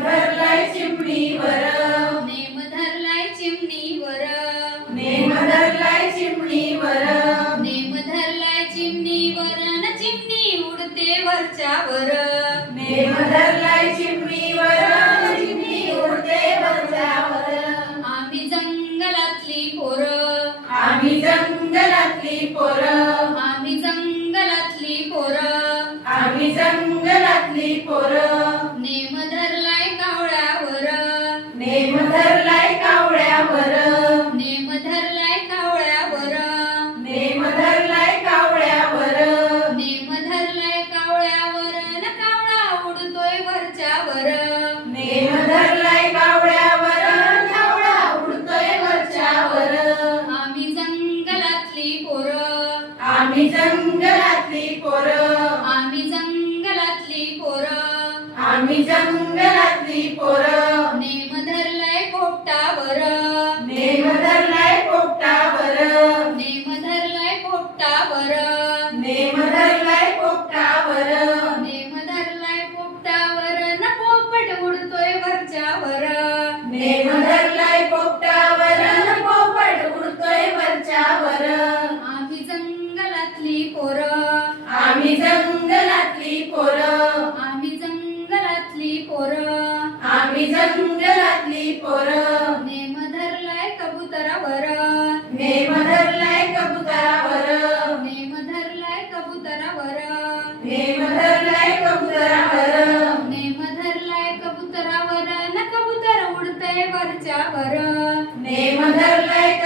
धरलाय चिमणीवर. नेम धरलाय चिमणीवर. नेम धरलाय चिमणीवर. नेम धरलाय चिमणीवर न चिमणी उडते वरच्या वरच्यावर. नेम धरलाय चिमणीवर न चिमणी उडते वरच्या वरच्यावर. आम्ही जंगलातली पोर. आम्ही जंगलातली पोर. आम्ही जंगलातली पोर. आम्ही जंगलातली पोरं. नेम धरलाय कावळ्यावर. नेम धरलाय कावळ्यावर. नेम धरलाय कावळ्यावर. नेम धरलाय कावळ्यावर. न कावळा उडतोय वरच्यावर. नेम धरलाय कावळ्यावर. कावळा उडतोय वरच्यावर. आम्ही जंगलातली पोरं. आम्ही जंगलातली पोरं. आम्ही जंगलातली पोरं. आम्ही जंगलातली नेम धरलाय पोपटावर पोपट उडतोय वरच्यावर. आम्ही जंगलातली पोरं. आम्ही जंगलातली पोरं. आम्ही जंगलातली पोरं. आम्ही जंगलातली पोरं. नेम धरलाय कबुतरावर. नेम धरलाय कबुतरावर. नेम धरलाय कबुतरावर. नेम Name of the leg.